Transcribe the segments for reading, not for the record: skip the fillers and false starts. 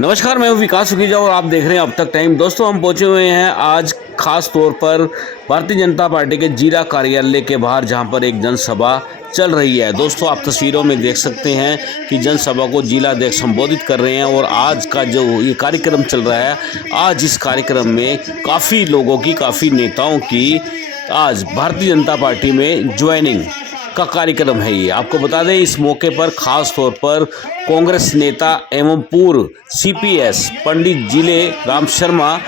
नमस्कार, मैं हूं विकास सुखीजा और आप देख रहे हैं अब तक टाइम। दोस्तों, हम पहुंचे हुए हैं आज खास तौर पर भारतीय जनता पार्टी के जिला कार्यालय के बाहर, जहां पर एक जनसभा चल रही है। दोस्तों, आप तस्वीरों में देख सकते हैं कि जनसभा को जिला अध्यक्ष संबोधित कर रहे हैं और आज का जो ये कार्यक्रम चल रहा है, आज इस कार्यक्रम में काफ़ी लोगों की, काफ़ी नेताओं की आज भारतीय जनता पार्टी में ज्वाइनिंग का कार्यक्रम है। ये आपको बता दें, इस मौके पर खास तौर पर कांग्रेस नेता एवं पूर्व सीपीएस पंडित जिले राम शर्मा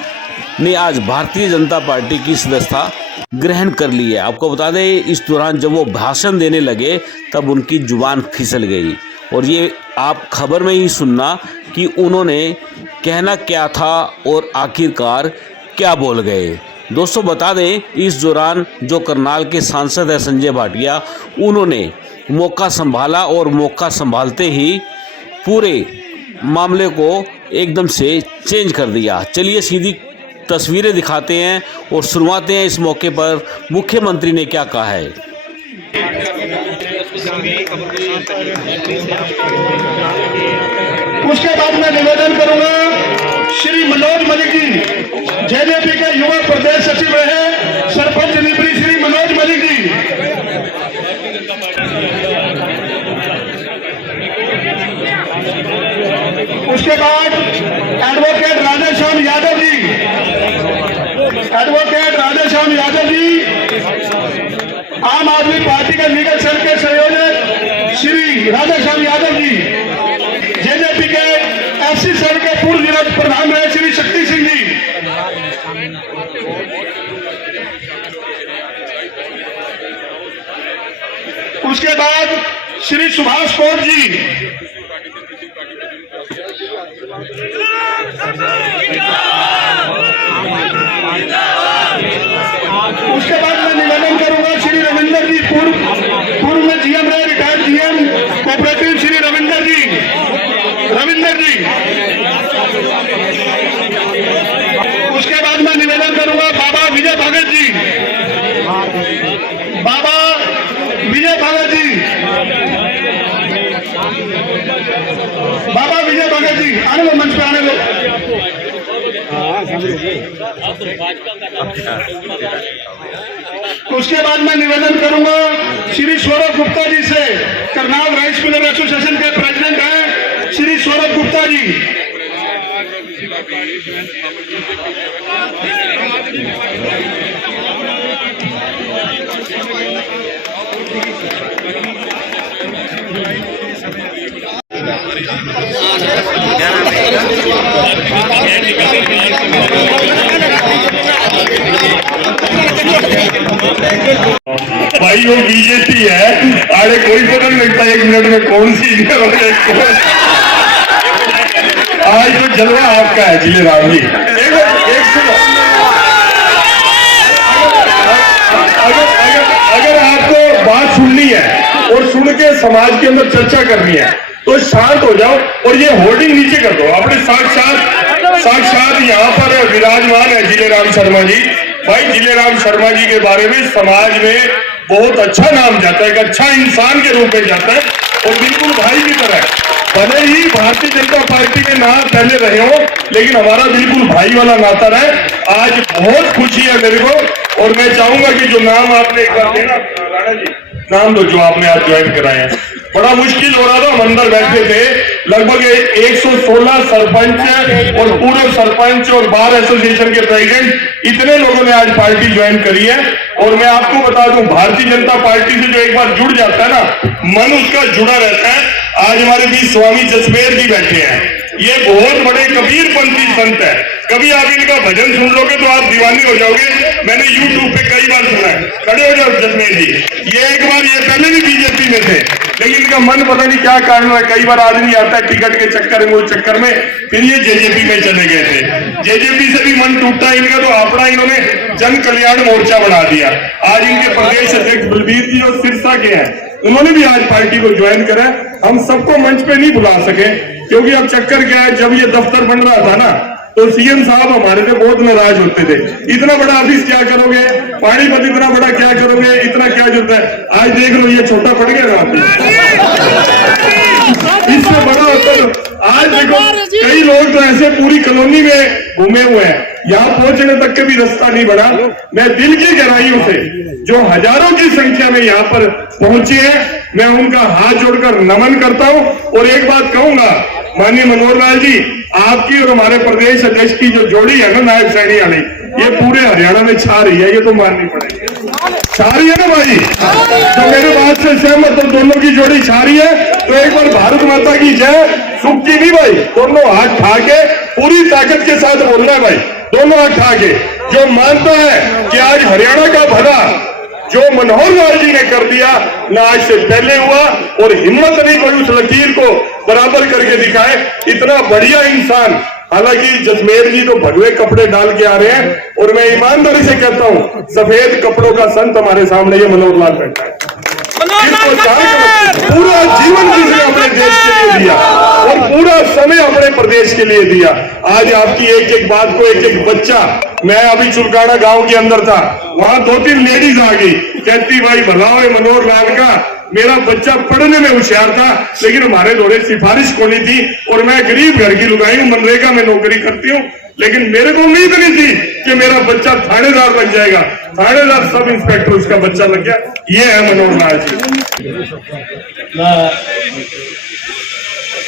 ने आज भारतीय जनता पार्टी की सदस्यता ग्रहण कर ली है। आपको बता दें, इस दौरान जब वो भाषण देने लगे तब उनकी जुबान फिसल गई और ये आप खबर में ही सुनना कि उन्होंने कहना क्या था और आखिरकार क्या बोल गए। दोस्तों, बता दें, इस दौरान जो करनाल के सांसद है संजय भाटिया, उन्होंने मौका संभाला और मौका संभालते ही पूरे मामले को एकदम से चेंज कर दिया। चलिए सीधी तस्वीरें दिखाते हैं और सुनवाते हैं इस मौके पर मुख्यमंत्री ने क्या कहा है। उसके बाद मैं निवेदन करूंगा श्री मनोज मलिक जी, जेजेपी के युवा प्रदेश सचिव रहे, सरपंच निपरी श्री मनोज मलिक जी। उसके बाद एडवोकेट राधेश्याम यादव जी, एडवोकेट राधेश्याम यादव जी, आम आदमी पार्टी के लीगल सेल के संयोजक श्री राधेश्याम यादव जी, जेजेपी के एससी सेल के पूर्व जिला प्रधान रहे श्री शक्ति सिंह जी, उसके बाद श्री सुभाष कौर जी, उसके बाद मैं निवेदन करूंगा श्री रविंदर जी, पूर्व में जीएम रहे, retired GM cooperative Shri Ravinder ji, उसके बाद मैं निवेदन करूंगा बाबा विजय भगत जी, बाबा विजय भगत जी, बाबा विजय भगत जी, आने लो मंच पे, आने लो। उसके बाद मैं निवेदन करूंगा श्री सौरभ गुप्ता जी से, करनाल राइस मिलर एसोसिएशन के प्रेसिडेंट हैं श्री सौरभ गुप्ता जी। भाई वो बीजेपी है, अरे कोई पता नहीं लगता 1 मिनट में कौन सी आज तो जलवा आपका है जिले राम जी। एक सुनो, अगर आपको बात सुननी है और सुन के समाज के अंदर चर्चा करनी है तो शांत हो जाओ और ये होर्डिंग नीचे कर दो। अपने साक्षात यहाँ पर विराजमान है जिले राम शर्मा जी। भाई जिले राम शर्मा जी के बारे में समाज में बहुत अच्छा नाम जाता है, एक अच्छा इंसान के रूप में जाता है और बिल्कुल भाई की तरह। भले ही भारतीय जनता पार्टी के नाम पहले रहे हो, लेकिन हमारा बिल्कुल भाई वाला नाता रहा। आज बहुत खुशी है मेरे को और मैं चाहूंगा कि जो नाम आपने एक बार देना राणा जी, नाम दो जो आपने आज ज्वाइन कराए हैं। बड़ा मुश्किल हो रहा था, हम अंदर बैठे थे, लगभग 116 सरपंच और पूर्व सरपंच और बार एसोसिएशन के प्रेसिडेंट, इतने लोगों ने आज पार्टी ज्वाइन करी है। और मैं आपको बता दूं, भारतीय जनता पार्टी से जो एक बार जुड़ जाता है ना, मन उसका जुड़ा रहता है। आज हमारे बीच स्वामी जसमेर जी बैठे हैं, ये बहुत बड़े कबीरपंथी संत है। कभी आप इनका भजन सुन लोगे तो आप दीवाने हो जाओगे। मैंने YouTube पे कई बार सुना है। खड़े हो जाओ जसमेर जी। ये एक बार, ये पहले भी बीजेपी में थे, लेकिन इनका मन पता नहीं क्या कारण है, कई बार आदमी आता है टिकट के चक्कर में, उस चक्कर में फिर ये जेजेपी में चले गए थे। जेजेपी से भी मन टूटा इनका, तो अपना इन्होंने जन कल्याण मोर्चा बना दिया। आज इनके प्रदेश अध्यक्ष बलबीर जी और सिरसा के हैं, उन्होंने भी आज पार्टी को ज्वाइन करा। हम सबको मंच पे नहीं बुला सके क्योंकि अब चक्कर क्या है, जब ये दफ्तर बन रहा था ना तो सीएम साहब हमारे से बहुत नाराज होते थे, इतना बड़ा ऑफिस क्या करोगे, पानीपत इतना बड़ा क्या करोगे, इतना क्या जरूरत है। आज देख लो ये छोटा पड़ गया ना, इससे बड़ा होता। आज देखो कई लोग तो ऐसे पूरी कॉलोनी में घूमे हुए हैं, यहाँ पहुंचने तक के भी रास्ता नहीं बना। मैं दिल की गहराइयों से जो हजारों की संख्या में यहाँ पर पहुंचे हैं, मैं उनका हाथ जोड़कर नमन करता हूं। और एक बात कहूंगा, माननीय मनोहर लाल जी, आपकी और हमारे प्रदेश अध्यक्ष की जो जोड़ी है ना नायब सैनी वाली, ये पूरे हरियाणा में छा रही है, ये तो माननी पड़ेगी। छा रही है ना भाई? तो मेरे बात से सहमत हो, दोनों की जोड़ी छा रही है। तो एक बार भारत माता की जय, सुख की नहीं भाई, दोनों हाथ ठा के पूरी ताकत के साथ बोलना है भाई, दोनों हाथ ठा के। जो मानता है कि आज हरियाणा का भला जो मनोहर लाल जी ने कर दिया ना आज से पहले हुआ, और हिम्मत नहीं कोई उस लकीर को बराबर करके दिखाए। इतना बढ़िया इंसान, हालांकि जसमेर जी तो भगवे कपड़े डाल के आ रहे हैं, और मैं ईमानदारी से कहता हूं सफेद कपड़ों का संत हमारे सामने ये मनोहर लाल बैठा है। पूरा जीवन जिसने अपने देश के लिए दिया और पूरा समय अपने प्रदेश के लिए दिया। आज आपकी एक एक बात को एक एक बच्चा, मैं अभी चुलकाना गांव के अंदर था, वहां 2-3 लेडीज आ गई, कहती भाई भलाओ मनोहर लाल का, मेरा बच्चा पढ़ने में होशियार था लेकिन हमारे दौरे सिफारिश खोली थी, और मैं गरीब घर की लुगाई हूं, मनरेगा में नौकरी करती हूं, लेकिन मेरे को उम्मीद नहीं थी कि मेरा बच्चा थानेदार बन जाएगा। थानेदार सब इंस्पेक्टर उसका बच्चा लग गया। ये है मनोहर लाल जी।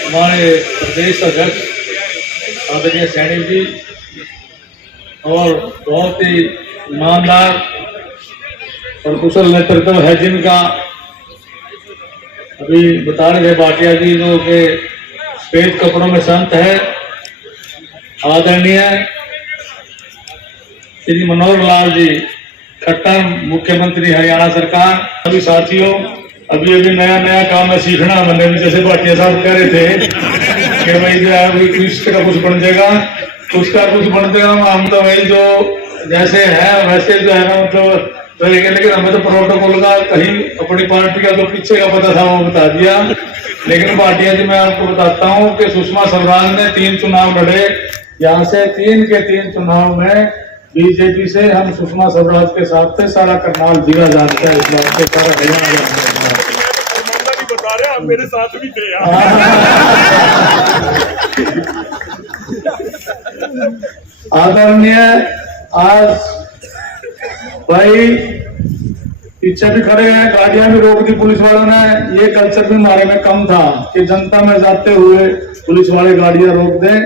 हमारे प्रदेश अध्यक्ष आदरणीय सैनी जी और बहुत ही ईमानदार और कुशल नेतृत्व है जिनका, अभी बता रहे थे भाटिया जी जो के सफेद कपड़ों में संत है, आदरणीय श्री मनोहर लाल जी खट्टर, मुख्यमंत्री हरियाणा सरकार। सभी साथियों, अभी नया नया काम है सीखना, मैंने भी जैसे भाटिया साहब कह रहे थे कि भाई जो है कृष्ण का कुछ बन जाएगा, उसका कुछ बन जाएगा। हम तो भाई जो जैसे है वैसे जो है ना, मतलब लेकिन हमें तो प्रोटोकॉल का कहीं अपनी पार्टी का जो पीछे का पता था वो बता दिया। लेकिन भाटिया जी मैं आपको बताता हूँ कि सुषमा स्वराज ने 3 चुनाव लड़े, यहाँ से 3 के 3 चुनाव में बीजेपी से हम सुषमा स्वराज के साथ थे। सारा करनाल जिला जानता है इस बात को, सारा हरियाणा जानता है। बता रहे आप मेरे साथ भी थे यार। आदरणीय, आज भाई पीछे भी खड़े हैं, गाड़ियां भी रोक दी पुलिस वालों ने। ये कल्चर भी हमारे में कम था कि जनता में जाते हुए पुलिस वाले गाड़ियां रोक दें,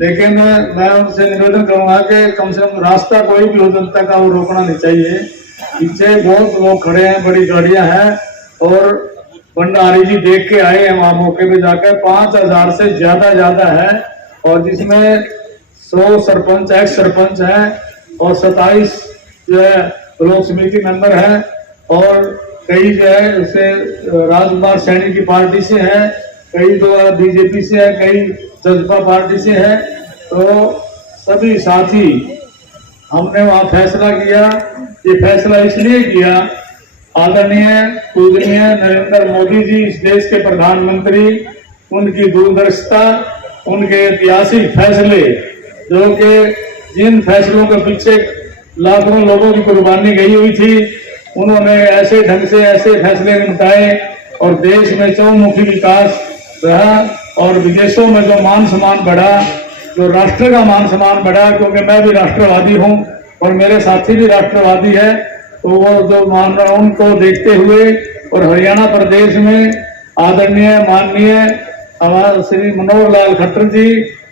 लेकिन मैं उनसे निवेदन करूंगा कि कम से कम रास्ता कोई भी हो जनता का वो रोकना नहीं चाहिए। पीछे बहुत लोग खड़े हैं, बड़ी गाड़ियां हैं, और भंडारी जी देख के आए हैं वहां मौके पे जाकर। 5000 से ज्यादा है, और जिसमें 100 सरपंच एक्स सरपंच हैं और 27 जो है ब्लॉक समिति मेंबर हैं, और कई जो है उसे राजकुमार सैनी की पार्टी से हैं, कई जो बीजेपी से है, कई जसपा पार्टी से है। तो सभी साथी हमने वहां फैसला किया। ये फैसला इसलिए किया, आदरणीय पूजनीय नरेंद्र मोदी जी इस देश के प्रधानमंत्री, उनकी दूरदर्शिता, उनके ऐतिहासिक फैसले, जो कि जिन फैसलों के पीछे लाखों लोगों की कुर्बानी गई हुई थी, उन्होंने ऐसे ढंग से ऐसे फैसले निपटाए, और देश में चौमुखी विकास रहा, और विदेशों में जो मान सम्मान बढ़ा, जो राष्ट्र का मान सम्मान बढ़ा, क्योंकि मैं भी राष्ट्रवादी हूं और मेरे साथी भी राष्ट्रवादी है, तो वो जो मान रहा उनको देखते हुए, और हरियाणा प्रदेश में आदरणीय माननीय हमारे श्री मनोहर लाल खट्टर जी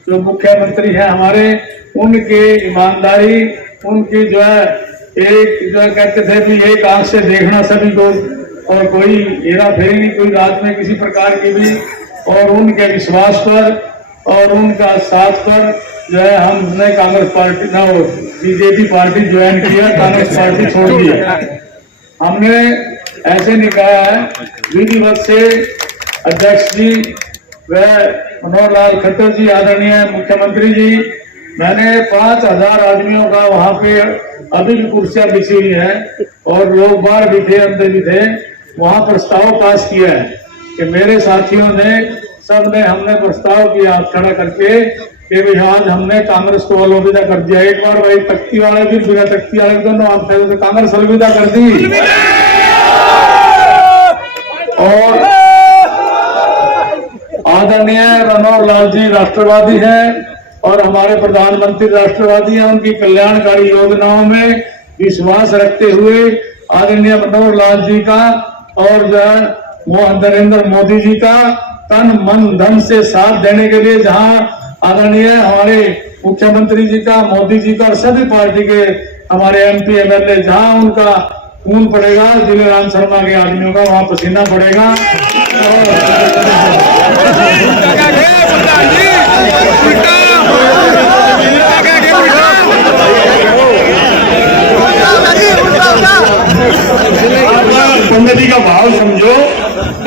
जो मुख्यमंत्री हैं हमारे, उनके ईमानदारी, उनकी जो है एक जो है कहते थे भी एक आंख से देखना सभी को, और कोई हेरा फेरी नहीं कोई रात में किसी प्रकार की भी, और उनके विश्वास पर और उनका साथ पर जो है हमने कांग्रेस पार्टी ना बीजेपी पार्टी ज्वाइन किया, कांग्रेस पार्टी छोड़ दिया। हमने ऐसे नहीं कहा है, विधिवत से अध्यक्ष जी व मनोहर लाल खट्टर जी आदरणीय मुख्यमंत्री जी, मैंने 5000 आदमियों का वहां पे अभी भी कुर्सियां बिछी हुई हैं और लोग बाहर भी थे, अंदर भी थे, वहां प्रस्ताव पास किया है कि मेरे साथियों ने सबने हमने प्रस्ताव किया हाथ खड़ा करके कि भाई आज हमने कांग्रेस को अलविदा कर दिया। एक बार भाई तख्ती वाले भी बिना तख्ती वाले दोनों आप तो कांग्रेस अलविदा कर दी। और आदरणीय मनोहर लाल जी राष्ट्रवादी हैं, और हमारे प्रधानमंत्री राष्ट्रवादी हैं, उनकी कल्याणकारी योजनाओं में विश्वास रखते हुए आदरणीय मनोहर लाल जी का और जो है नरेंद्र मोदी जी का तन मन धन से साथ देने के लिए जहां आदरणीय हमारे मुख्यमंत्री जी का, मोदी जी का और सभी पार्टी के हमारे एमपी एमएलए जहां उनका खून पड़ेगा, जिले राम शर्मा के आदमियों का वहां पसीना पड़ेगा। पंडित जी का भाव समझो,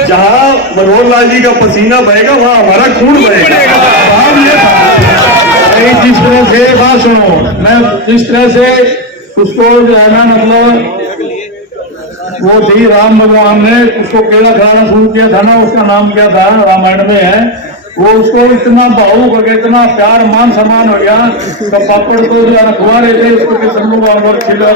जहाँ मनोहर लाल जी का पसीना बहेगा वहाँ हमारा खून बहेगा। भाव ये था। जिस तरह से बात सुनो, मैं जिस तरह से उसको जो है ना मतलब वो थी राम भगवान ने उसको केला खिलाना शुरू किया था ना, उसका नाम क्या था, रामायण में है, वो उसको इतना भावुक हो गया, इतना प्यार मान सम्मान हो गया तो पापड़ को जो रखवा रहे थे उसको के सल्लू और छिलर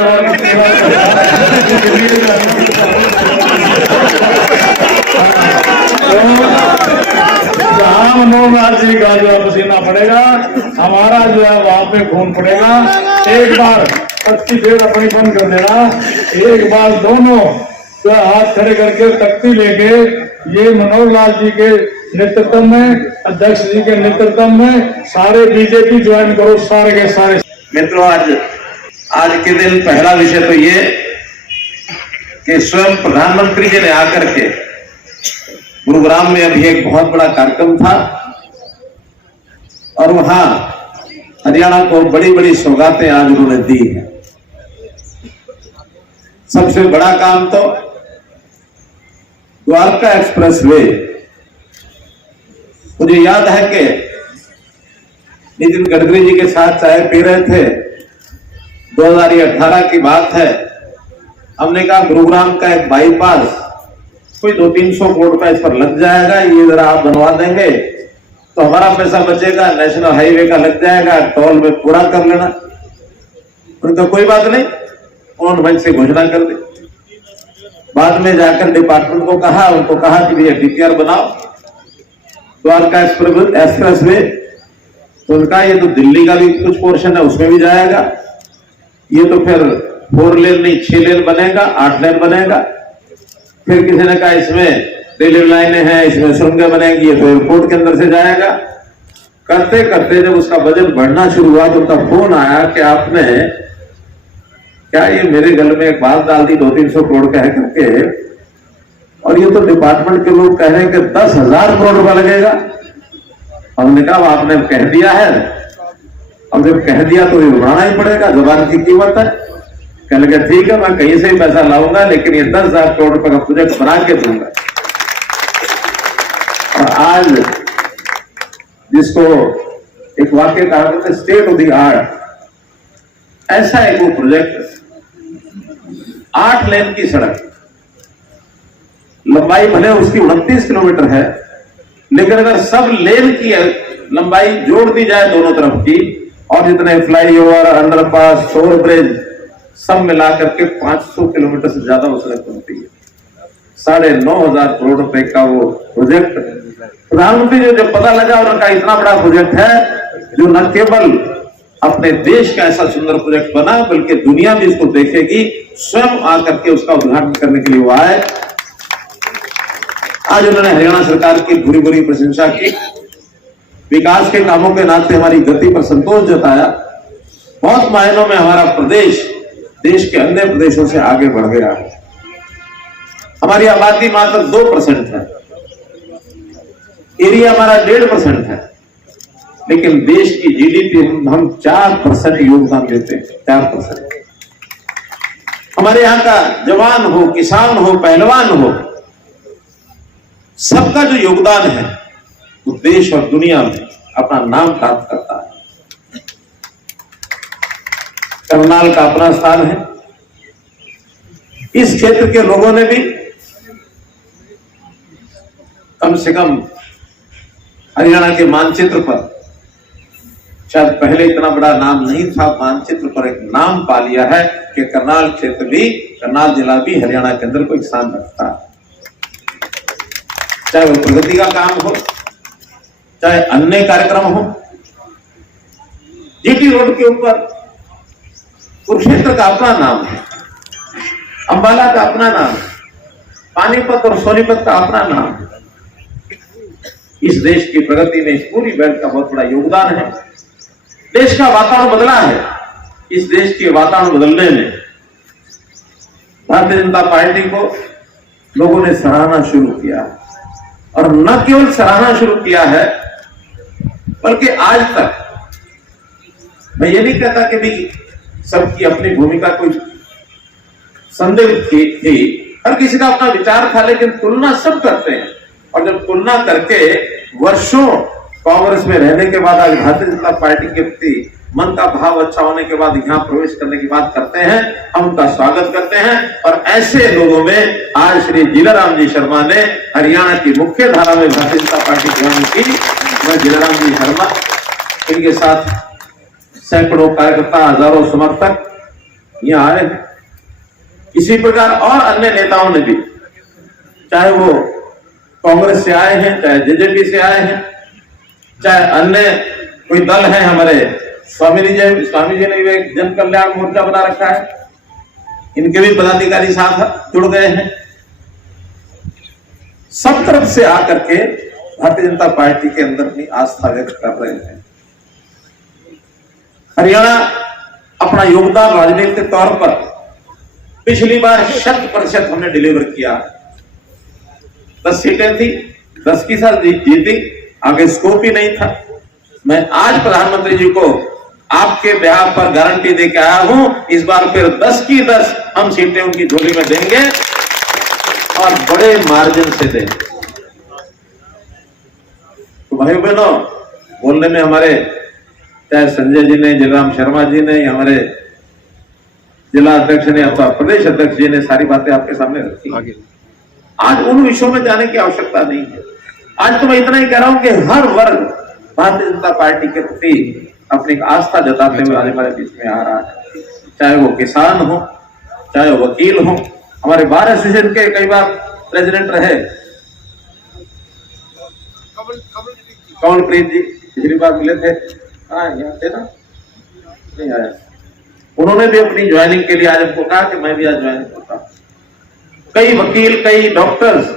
जहां मनोहर लाल जी का जो है पसीना पड़ेगा, हमारा जो है वहां पे खून पड़ेगा। एक बार तख्ती फिर अपनी बंद कर देना, एक बार दोनों जो हाथ खड़े करके तख्ती लेके ये मनोहर लाल जी के नेतृत्व में, अध्यक्ष जी के नेतृत्व में सारे बीजेपी ज्वाइन करो, सारे के सारे। मित्रों, आज के दिन पहला विषय तो ये कि स्वयं प्रधानमंत्री जी ने आकर के गुरुग्राम में अभी एक बहुत बड़ा कार्यक्रम था और वहां हरियाणा को बड़ी बड़ी सौगातें आज उन्होंने दी हैं। सबसे बड़ा काम तो द्वारका एक्सप्रेस वे। मुझे याद है कि नितिन गडकरी जी के साथ चाय पी रहे थे, 2018 की बात है। हमने कहा गुरुग्राम का एक बाईपास कोई 200-300 करोड़ रुपए इस पर लग जाएगा, ये जरा आप बनवा देंगे तो हमारा पैसा बचेगा, नेशनल हाईवे का लग जाएगा, टोल में पूरा कर लेना। उनका कोई बात नहीं, उन्होंने मंच से घोषणा कर दी। बाद में जाकर डिपार्टमेंट को कहा, उनको कहा कि भैया डीपीआर बनाओ द्वारका एक्सप्रेस वे। तो उनका ये तो दिल्ली का भी कुछ पोर्शन है, उसमें भी जाएगा, ये तो फिर 4 लेन नहीं 6 लेन बनेगा, 8 लेन बनेगा। फिर किसी ने कहा इसमें रेलवे लाइनें हैं, इसमें सुरंगें बनेगी, ये तो एयरपोर्ट के अंदर से जाएगा। करते करते जब उसका बजट बढ़ना शुरू हुआ तो उनका फोन आया कि आपने क्या ये मेरे गल में एक बात डाल दी 200-300 करोड़ कह करके, और ये तो डिपार्टमेंट के लोग कह रहे हैं कि 10,000 करोड़ रुपया लगेगा। हमने कहा आपने कह दिया है, अब जब कह दिया तो ये उड़ाना ही पड़ेगा, जुबान की कीमत है। कहने लगे ठीक है, मैं कहीं से ही पैसा लाऊंगा, लेकिन ये 10,000 करोड़ रुपए का प्रोजेक्ट बना के दूंगा। और आज जिसको एक वाक्य कहा था स्टेट ऑफ द आर्ट, ऐसा एक वो प्रोजेक्ट 8 लेन की सड़क, लंबाई भले उसकी 29 किलोमीटर है, लेकिन अगर सब लेन की लंबाई जोड़ दी जाए दोनों तरफ की, और जितने फ्लाईओवर, अंडरपास, ओवरब्रिज सब मिला करके 500 किलोमीटर से ज्यादा वो सड़क बनती है। 9,500 करोड़ रुपए का वो प्रोजेक्ट प्रधानमंत्री जी जब पता लगा, उनका इतना बड़ा प्रोजेक्ट है जो न केवल अपने देश का ऐसा सुंदर प्रोजेक्ट बना, बल्कि दुनिया भी इसको देखेगी, स्वयं आकर के उसका उद्घाटन करने के लिए वो आए। आज उन्होंने हरियाणा सरकार की भूरी भूरी प्रशंसा की, विकास के कामों के नाते हमारी गति पर संतोष जताया। बहुत मायनों में हमारा प्रदेश देश के अन्य प्रदेशों से आगे बढ़ गया है। हमारी आबादी मात्र 2% है, एरिया हमारा 1.5% है, लेकिन देश की जीडीपी हम 4% योगदान देते हैं। 4%। हमारे यहाँ का जवान हो, किसान हो, पहलवान हो, सबका जो योगदान है वो देश और दुनिया में अपना नाम प्राप्त करता है। करनाल का अपना स्थान है। इस क्षेत्र के लोगों ने भी कम से कम हरियाणा के मानचित्र पर, शायद पहले इतना बड़ा नाम नहीं था, मानचित्र पर एक नाम पा लिया है कि करनाल क्षेत्र भी, करनाल जिला भी हरियाणा के अंदर कोई स्थान रखता है। चाहे वो प्रगति का काम हो, चाहे अन्य कार्यक्रम हो, जीटी रोड के ऊपर कुरुक्षेत्र का अपना नाम है, अंबाला का अपना नाम है, पानीपत और सोनीपत का अपना नाम है। इस देश की प्रगति में इस पूरी बेल्ट का बहुत बड़ा योगदान है। देश का वातावरण बदला है। इस देश के वातावरण बदलने में भारतीय जनता पार्टी को लोगों ने सराहना शुरू किया, और न केवल सराहना शुरू किया है बल्कि आज तक मैं ये नहीं कहता कि भी सबकी अपनी भूमिका कोई संदेह थी, हर किसी का अपना विचार था, लेकिन तुलना सब करते हैं। और जब तुलना करके वर्षों कांग्रेस में रहने के बाद आज भारतीय जनता पार्टी के प्रति मन का भाव अच्छा होने के बाद यहाँ प्रवेश करने की बात करते हैं, हम उनका स्वागत करते हैं। और ऐसे लोगों में आज श्री जीलाराम जी शर्मा ने हरियाणा की मुख्य धारा में भारतीय जनता पार्टी ज्वाइन की। मैं जीलाराम जी शर्मा, इनके साथ सैकड़ों कार्यकर्ता, हजारों समर्थक यहाँ आए हैं। इसी प्रकार और अन्य नेताओं ने भी, चाहे वो कांग्रेस से आए हैं, चाहे जेजेपी से आए हैं, चाहे अन्य कोई दल है, हमारे स्वामी जी ने भी एक जन कल्याण मोर्चा बना रखा है, इनके भी पदाधिकारी साथ जुड़ गए हैं। सब तरफ से आकर के भारतीय जनता पार्टी के अंदर अपनी आस्था व्यक्त कर रहे हैं। हरियाणा अपना योगदान राजनीतिक तौर पर पिछली बार 100% हमने डिलीवर किया। 10 सीटें थी, 10 की साथ जीती, आगे स्कोप ही नहीं था। मैं आज प्रधानमंत्री जी को आपके बिहार पर गारंटी दे के आया हूं, इस बार फिर 10 की 10 हम सीटें उनकी झोली में देंगे और बड़े मार्जिन से देंगे। तो भाई बहनों, बोलने में हमारे चाहे संजय जी ने, जीलाराम शर्मा जी ने, हमारे जिला अध्यक्ष ने अथवा प्रदेश अध्यक्ष जी ने सारी बातें आपके सामने रखी। आज उन विषयों में जाने की आवश्यकता नहीं है। आज तो मैं इतना ही कह रहा हूं कि हर वर्ग भारतीय जनता पार्टी के प्रति अपनी आस्था जताते हुए आज हमारे बीच में आ रहा है। चाहे वो किसान हो, चाहे वो वकील हो, हमारे बार एसोसिएशन के कई बार प्रेसिडेंट रहे कमलप्रीत जी, पिछली बार मिले थे, हाँ यहाँ थे ना, नहीं आया, उन्होंने भी अपनी ज्वाइनिंग के लिए आज हमको कहा कि मैं भी आज ज्वाइन करता हूं। कई वकील, कई डॉक्टर्स,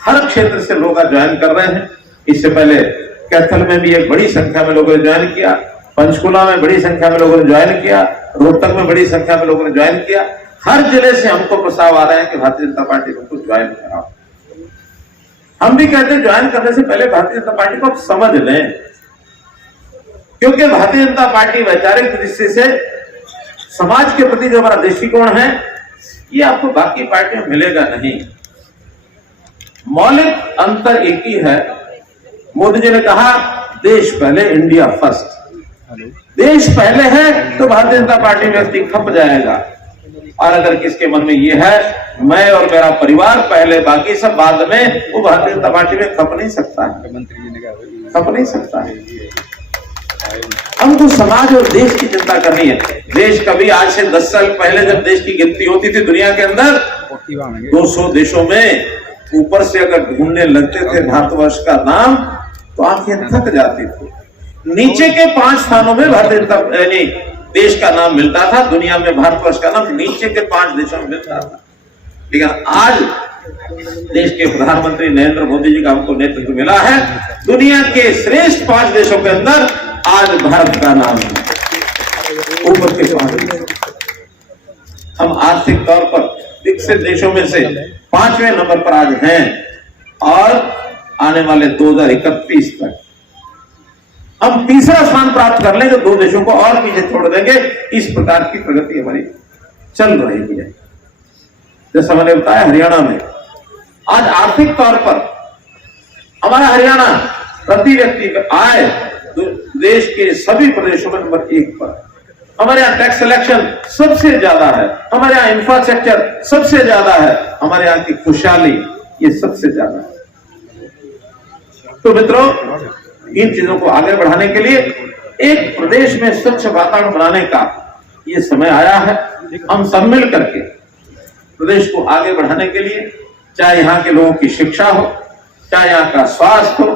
हर क्षेत्र से लोग आज ज्वाइन कर रहे हैं। इससे पहले कैथल में भी एक बड़ी संख्या में लोगों ने ज्वाइन किया, पंचकुला में बड़ी संख्या में लोगों ने ज्वाइन किया, रोहतक में बड़ी संख्या में लोगों ने ज्वाइन किया। हर जिले से हमको प्रस्ताव आ रहे हैं कि भारतीय जनता पार्टी को ज्वाइन कराओ। हम भी कहते हैं ज्वाइन करने से पहले भारतीय जनता पार्टी को आप समझ लें, क्योंकि भारतीय जनता पार्टी वैचारिक दृष्टि से समाज के प्रति जो हमारा दृष्टिकोण है, ये आपको बाकी पार्टियों में मिलेगा नहीं। मौलिक अंतर एक ही है। मोदी जी ने कहा देश पहले, इंडिया फर्स्ट। देश पहले है तो भारतीय जनता पार्टी में व्यक्ति खप जाएगा, और अगर किसके मन में ये है मैं और मेरा परिवार पहले, बाकी सब बाद में, वो भारतीय जनता पार्टी में खप नहीं सकता है, खप नहीं सकता है। हमको समाज और देश की चिंता करनी है। देश कभी आज से 10 साल पहले जब देश की गिनती होती थी दुनिया के अंदर, 200 देशों में ऊपर से अगर ढूंढने लगते थे भारतवर्ष का नाम तो आंखें थक जाती थी। नीचे के 5 स्थानों में भारतीय जनता यानी देश का नाम मिलता था, दुनिया में भारतवर्ष का नाम नीचे के 5 देशों में मिलता था। लेकिन आज देश के प्रधानमंत्री नरेंद्र मोदी जी का हमको नेतृत्व मिला है, दुनिया के श्रेष्ठ 5 देशों के अंदर आज भारत का नाम है, ऊपर के 5 देश। हम आर्थिक तौर पर विकसित देशों में से 5वें नंबर पर आज हैं, और आने वाले 2031 तक हम तीसरा स्थान प्राप्त कर लेंगे, 2 देशों को और पीछे छोड़ देंगे। इस प्रकार की प्रगति हमारी चल रही है। जैसा मैंने बताया, हरियाणा में आज आर्थिक तौर पर हमारा हरियाणा प्रति व्यक्ति आय देश के सभी प्रदेशों में नंबर 1 पर। हमारे यहाँ टैक्स कलेक्शन सबसे ज्यादा है, हमारे यहाँ इंफ्रास्ट्रक्चर सबसे ज्यादा है, हमारे यहाँ की खुशहाली ये सबसे ज्यादा है। तो मित्रों, इन चीजों को आगे बढ़ाने के लिए एक प्रदेश में स्वच्छ वातावरण बनाने का ये समय आया है। हम सब मिल करके प्रदेश को आगे बढ़ाने के लिए, चाहे यहाँ के लोगों की शिक्षा हो, चाहे यहाँ का स्वास्थ्य हो,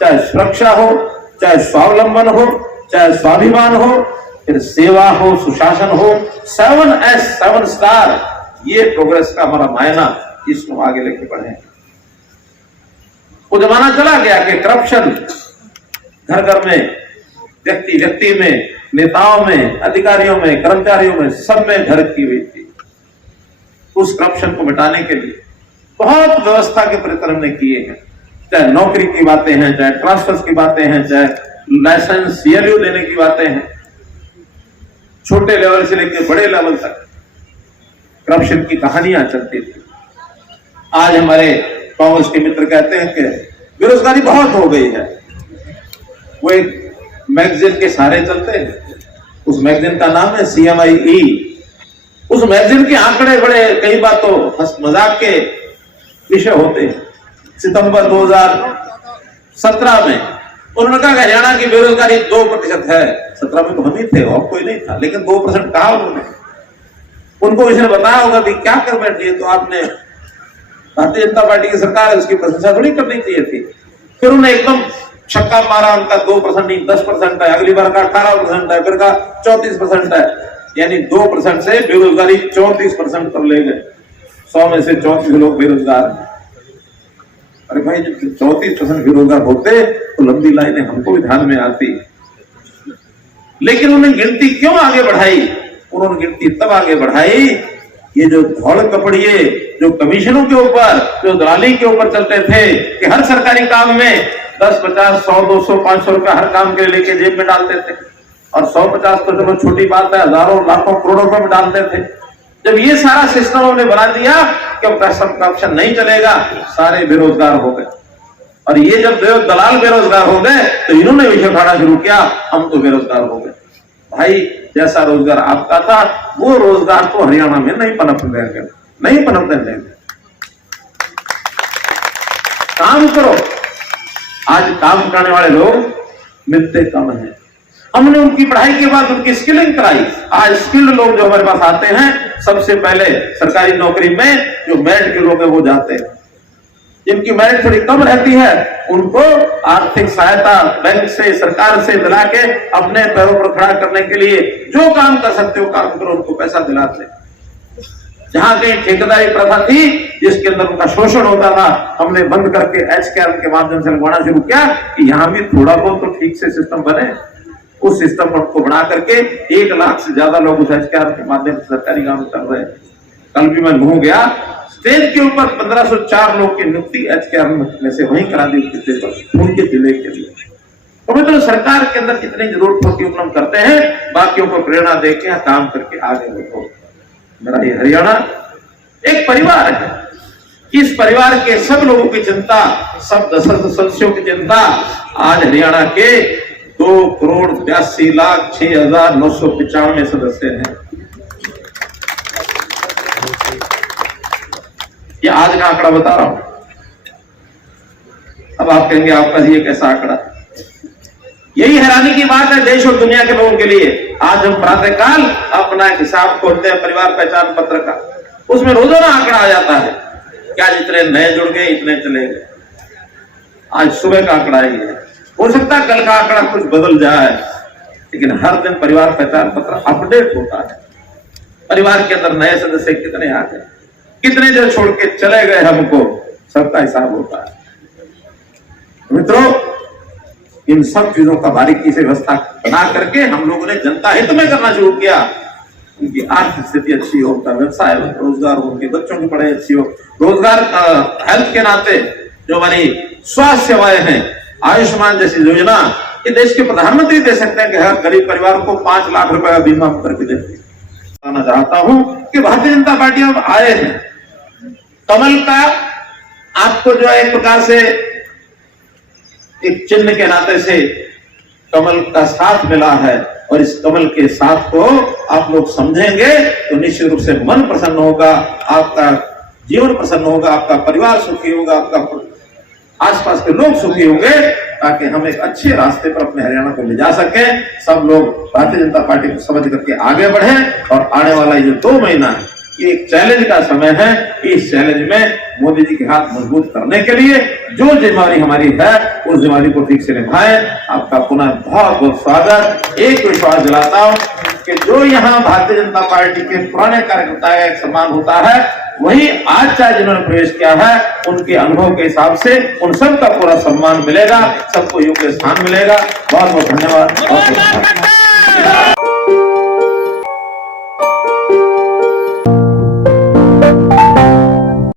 चाहे सुरक्षा हो, चाहे स्वावलंबन हो, चाहे स्वाभिमान हो, फिर सेवा हो, सुशासन हो, 7S 7 स्टार, ये प्रोग्रेस का हमारा मायना, इसको आगे लेके बढ़े। वो जमाना चला गया कि करप्शन घर घर में, व्यक्ति व्यक्ति में, नेताओं में, अधिकारियों में, कर्मचारियों में, सब में घर की हुई थी। उस करप्शन को मिटाने के लिए बहुत व्यवस्था के प्रयत्न हमने किए हैं, चाहे नौकरी की बातें हैं, चाहे ट्रांसफर्स की बातें हैं, चाहे लाइसेंस CLU देने की बातें हैं, छोटे लेवल से लेकर बड़े लेवल तक करप्शन की कहानियां चलती थी। आज हमारे कांग्रेस के मित्र कहते हैं कि बेरोजगारी बहुत हो गई है। वो एक मैगजीन के सहारे चलते हैं, उस मैगजीन का नाम है CMIE। उस मैगजीन के आंकड़े बड़े कई बार तो हंस मजाक के विषय होते हैं। सितंबर 2017 में उन्होंने कहा हरियाणा की बेरोजगारी 2% है। 17 में तो हम ही थे और कोई नहीं था, लेकिन 2% कहा उन्होंने। उनको किसी ने बताया होगा कि क्या कर बैठी है, तो आपने भारतीय जनता पार्टी की सरकार है, उसकी प्रशंसा थोड़ी करनी चाहिए थी। फिर उन्हें एकदम छक्का मारा, उनका 2% नहीं 10% है, अगली बार का 18% है, फिर का 34% है, यानी 2% से बेरोजगारी 34% पर ले गए। 100 में से 34 लोग बेरोजगार हैं। अरे भाई, जब 34% बेरोजगार होते तो लंबी लाइनें हमको भी ध्यान में आती। लेकिन उन्हें गिनती क्यों आगे बढ़ाई? उन्होंने गिनती तब आगे बढ़ाई, ये जो धौल कपड़िए जो कमीशनों के ऊपर, जो दलाली के ऊपर चलते थे कि हर सरकारी काम में 10, 50, 100, 200, 500 रुपया हर काम के लेके जेब में डालते थे, और 150 तो चलो छोटी बात है, हजारों लाखों करोड़ों रुपए में डालते थे। जब ये सारा सिस्टम हमने बना दिया कि अब करप्शन नहीं चलेगा, सारे बेरोजगार हो गए। और ये जब दलाल बेरोजगार हो गए तो इन्होंने विषय उठाना शुरू किया, हम तो बेरोजगार हो गए। भाई, जैसा रोजगार आपका था वो रोजगार तो हरियाणा में नहीं पनपने देंगे, नहीं पनपने देंगे। काम करो। आज काम करने वाले लोग मिलते कम हैं। हमने उनकी पढ़ाई के बाद उनकी स्किलिंग कराई। आज स्किल्ड लोग जो हमारे पास आते हैं, सबसे पहले सरकारी नौकरी में जो मेरिट के लोग हैं वो जाते हैं। जिनकी मेरिट थोड़ी कम रहती है उनको आर्थिक सहायता बैंक से, सरकार से दिला के अपने पैरों पर खड़ा करने के लिए जो काम कर सकते हो काम करो, उनको पैसा दिलाते। जहां कहीं ठेकेदारी प्रथा थी जिसके अंदर उनका शोषण होता था, हमने बंद करके HCAM के माध्यम से लगवाना शुरू किया कि यहां भी थोड़ा बहुत तो ठीक से सिस्टम बने। उस सिस्टम को बना करके 1 लाख से ज्यादा लोग उस HCAM के माध्यम से सरकारी काम कर रहे हैं। कल भी मैं घूम गया, स्टेज के ऊपर 1504 लोग की नियुक्ति HCAM में से वहीं करा दी उनके जिले के लिए। तो मतलब सरकार के अंदर जितनी जरूरत होती है उतना हम करते हैं, बाकियों को प्रेरणा देके काम करके आगे बढ़ो। मेरा ये हरियाणा एक परिवार है। इस परिवार के सब लोगों की चिंता, सब सदस्यों की चिंता आज हरियाणा के 2,82,06,995 सदस्य हैं। ये आज का आंकड़ा बता रहा हूं। अब आप कहेंगे आपका ये कैसा आंकड़ा? यही हैरानी की बात है देश और दुनिया के लोगों के लिए। आज हम प्रातःकाल अपना एक हिसाब खोलते हैं परिवार पहचान पत्र का, उसमें रोजाना आंकड़ा आ जाता है, क्या जितने नए जुड़ गए इतने चले गए। आज सुबह का आंकड़ा ही है, हो सकता है कल का आंकड़ा कुछ बदल जाए, लेकिन हर दिन परिवार पहचान पत्र अपडेट होता है। परिवार के अंदर नए सदस्य कितने आ गए, कितने जो छोड़ के चले गए, हमको सबका हिसाब होता है। मित्रों, इन सब चीजों का बारीकी से व्यवस्था बना करके हम लोगों ने जनता हित में करना शुरू किया। उनकी आर्थिक स्थिति अच्छी हो, उनका व्यवसाय हो, रोजगार हो, उनके बच्चों की पढ़ाई अच्छी हो, रोजगार हेल्थ के नाते जो हमारी स्वास्थ्य सेवाएं हैं, आयुष्मान जैसी योजना, ये देश के प्रधानमंत्री दे सकते हैं कि हर गरीब परिवार को 5 लाख रुपए का बीमा करके दे। बताना चाहता हूं कि भारतीय जनता पार्टी अब आए हैं, कमल का आपको जो है एक प्रकार से एक चिन्ह के नाते से कमल का साथ मिला है, और इस कमल के साथ को आप लोग समझेंगे तो निश्चित रूप से मन प्रसन्न होगा, आपका जीवन प्रसन्न होगा, आपका परिवार सुखी होगा, आपका आसपास के लोग सुखी होंगे, ताकि हम एक अच्छे रास्ते पर अपने हरियाणा को ले जा सकें। सब लोग भारतीय जनता पार्टी को समझ करके आगे बढ़े, और आने वाला ये 2 महीना ये एक चैलेंज का समय है। इस चैलेंज में मोदी जी के हाथ मजबूत करने के लिए जो जिम्मेदारी हमारी है उस जिम्मेदारी को ठीक से निभाएं। आपका पुनः बहुत बहुत स्वागत। एक विश्वास दिलाता हूं कि जो यहाँ भारतीय जनता पार्टी के पुराने कार्यकर्ता का एक सम्मान होता है, वही आज चाहे जिन्होंने प्रवेश किया है उनके अनुभव के हिसाब से उन सबका पूरा सम्मान मिलेगा, सबको योग्य स्थान मिलेगा। बहुत बहुत धन्यवाद।